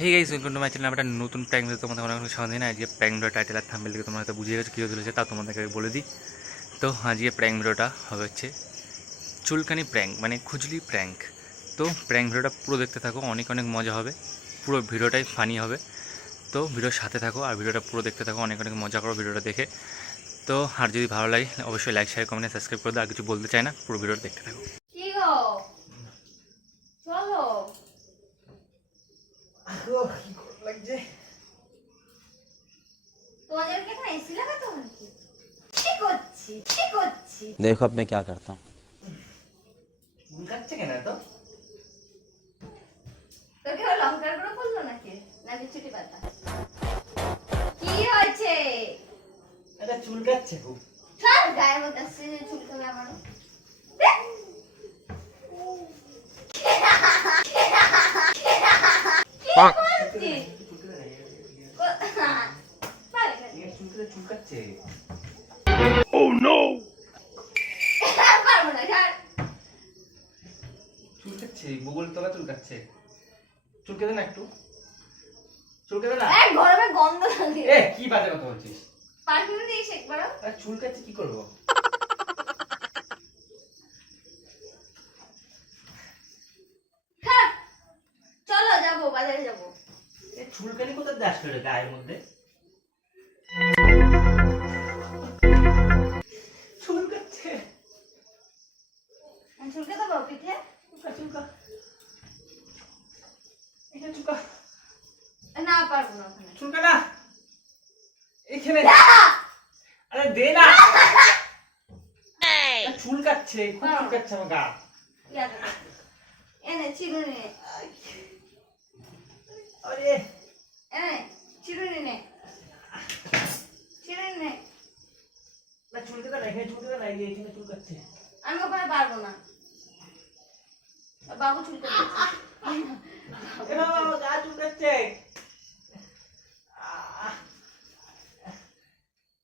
Hey guys welcome to my channel একটা নতুন prank video তোমাদের অনেক স্বাগত জানাই আজকে প্র্যাঙ্ক ভিডিও টাইটেল আর থাম্বেল থেকে তোমরা হয়তো বুঝে গেছো, কী চলেছে তা তোমাদেরকে বলে দিই। তো আজকে প্র্যাঙ্ক ভিডিওটা হবে হচ্ছে চুলকানি প্র্যাঙ্ক মানে খুজলি প্র্যাঙ্ক তো প্র্যাঙ্ক ভিডিওটা পুরো দেখতে থাকো, অনেক অনেক মজা হবে। পুরো ভিডিওটাই ফানি হবে। তো ভিডিওর সাথে থাকো আর ভিডিওটা পুরো দেখতে থাকো, অনেক অনেক মজা করো ভিডিওটা দেখে। তো আর যদি ভালো লাগে, অবশ্যই লাইক শেয়ার কমেন্ট সাবস্ক্রাইব করে দাও। আর কিছু বলতে চাই না, পুরো ভিডিওটা দেখতে থাকো কি গো চলো আহ, কি গরম লাগছে তোমাদেরকে এখানে এসি লাগাতে হবে নাকি কি করছি কি করছি देखो अब मैं क्या करता हूँ চুল কাটছে কেন তো তোকে ও লঙ্কার গুঁড়ো করলো নাকি না বিচ্ছুটি পাতা কি হয়েছে এটা চুল কাটছে খুব সব গায়ের মধ্যে আসছে যে চুল খাবে আমার দেখ। কি করছিস? কো- পারে না। চুল কেটে চুল কাটছে পারব না ছাড়। চুল কাটছে বগল তলা চুল কাটছে চুল না একটু চুল কেটে না এই গরমে গন্ধ লাগে এ কি বাজে কথা বলছিস পারফিউম দিয়ে শেক করো আর চুল কি করব হ্যাঁ চলো যাব। বাজারে যাব চুলকানি কোথায় দাস করে গায়ের মধ্যে? চুল কাটছে আমি চুলকে দেবো পিঠে? চুলকা চুলকা। এখানে চুলকা। না পারব না ওখানে। চুলকা না। এখানে। আরে দে না। আরে চুল কাটছে খুব চুল কাটছে আমার গা। এনে চিরুনি আরে এনে চিরুনি নে চিরুনি নে না। চুল না না এখানে কাটছে। আমি ওখানে পারব না। বাবু চুল করতে এ বাবা গা চুল কাটছে।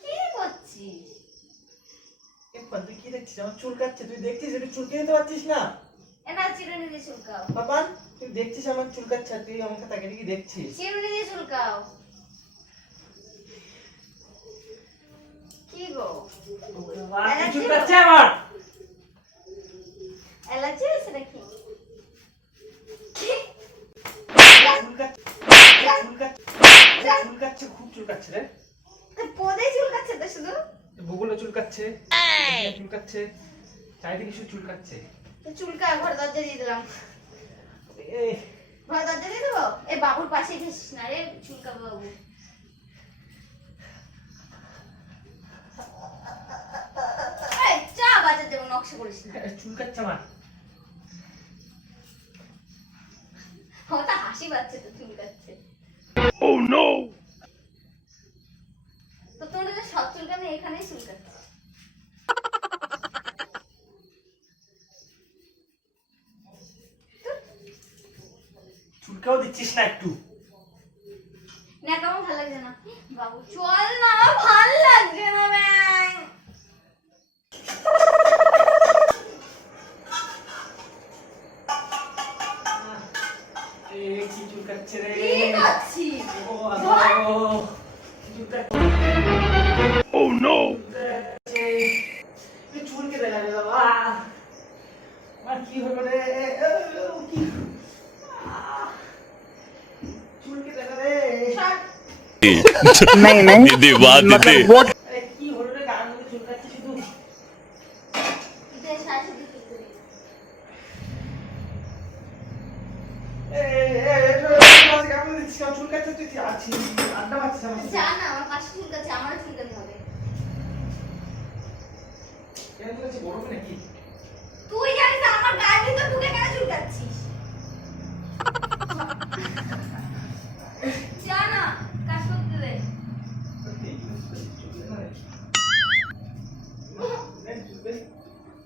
কি করছিস? এ তুই কি দেখছিস? আমার চুল কাটছে তুই দেখছিস? একটু চুল কেটে দিতে পারছিস না? এনা চিরুনি দিয়ে চুলকাও বাবা তুই দেখছিস আমার চুল কাটছে তুই আমাকে তাকে কি দেখছিস? চিরুনি দিয়ে চুলকাও? কি গো? বাবা, চুল কাটছে আমার? অ্যালার্জি হয়েছে নাকি? কি? চুল কাটছে চুল কাটছে চুল কাটছে খুব চুল কাটছে রে পদে চুলকাচ্ছে তো শুধু? বগুলো চুল কাটছে এখানে চুল চারিদিকে শুধু চুল কাটছে তো চুলকা ঘর দরজা দিয়ে দিলাম। ঘর দরজা দিয়ে দেবো? এই বাবুর পাশে ঘেসিস না রে চুলকা বাবু। চা বাজার নকশা করিস না। এ, আমার। ও হাসি পাচ্ছে তো চুলকাচ্ছে। তো তোর সব চুলকানি এখানেই চুলকাচ্ছে। চুলকাও দিচ্ছিস না একটু। না কেমন ভালো লাগছে না। বাবু চল না ভালো লাগছে না ব্যাং। কি চুল কাটছে রে। কি করছিস ও ও, কি চুল কাটছে চুল কাটছে। এ চুল কেটে গেছে বাবা। আমার কি হলো রে? কি? দিচ্ছিস? আমার চুল কাটছে, তুই জানিস আমার গায়ের ভিতর ঢুকে কেন চুলকাচ্ছিস?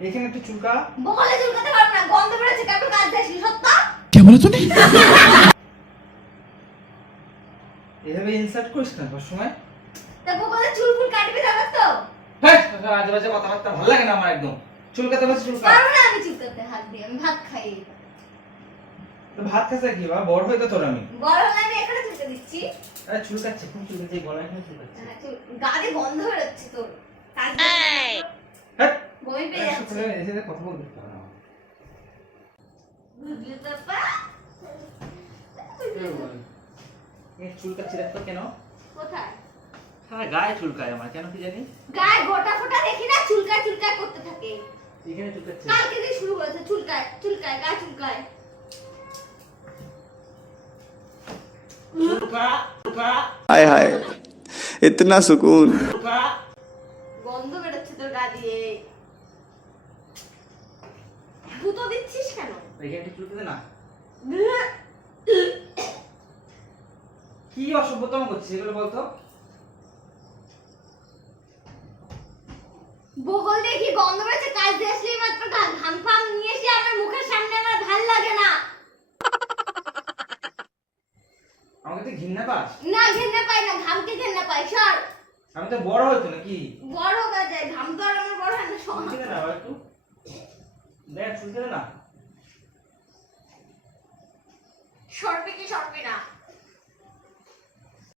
এখানে একটু চুলকা। বকলে চুলকাতে পারব না গন্ধ বেরোচ্ছে কাপড় কাজ দেয়নি সত্য? এভাবে ইনসার্ট করিস না সব সময় তা বকলে চুল ফুল কাটবে যাবে তো? হ্যাঁ আজে বাজে কথাবার্তা ভালো লাগে না আমার একদম। চুলকাতে পারছে চুলকা। পারব না আমি চুলকাতে হাত দিয়ে আমি ভাত খাই তো ভাত খাসা কি বা বড় হয়ে তো তোর আমি। বড় হলে আমি এখানে চুলকে দিচ্ছি। আরে চুলকাচ্ছে খুব চুলকাচ্ছে গলায় চুলকাচ্ছে। হ্যাঁ, চুল- গায়ে গন্ধ বেরোচ্ছে তোর। ভয় পেয়ে যাচ্ছে এসে কথা বলতে পারে না বুঝলি পাপা এই চুলকাচ্ছি দেখতো কেন? কোথায়? হ্যাঁ গায়ে চুলকায় আমার কেন কি জানি? গায়ে গোটা ফোটা দেখি না চুলকায় চুলকায় করতে থাকে। এখানে চুলকাচ্ছে। কালকে দিয়ে শুরু করেছে চুলকায় চুলকায় গা চুলকায়। হায় হায় ইতনা সুকুন। গন্ধ বেরোচ্ছে তোর গা দিয়ে। ভূতো দিচ্ছিস কেন? এখানে চুলকাতে না। কি অসভ্যতম করছিস এগুলো বলতো? বগল দেখি গন্ধ বেরোচ্ছে? কাজ দিয়ে আসলে মাত্র ঘাম ফাম নিয়ে এসে আমার মুখের সামনে আমার ভালো লাগে না। আমাকে তো ঘৃণা পাস? না ঘেন্না পাই না ঘামকে ঘেন্না পাই সর। আমি তো বড় হয়তো নাকি? বড় হয়ে যায় ঘাম তো আর আমার বড় হয় না সর না একটু? দেখ চুলকে না? সরবে কি সরবে না?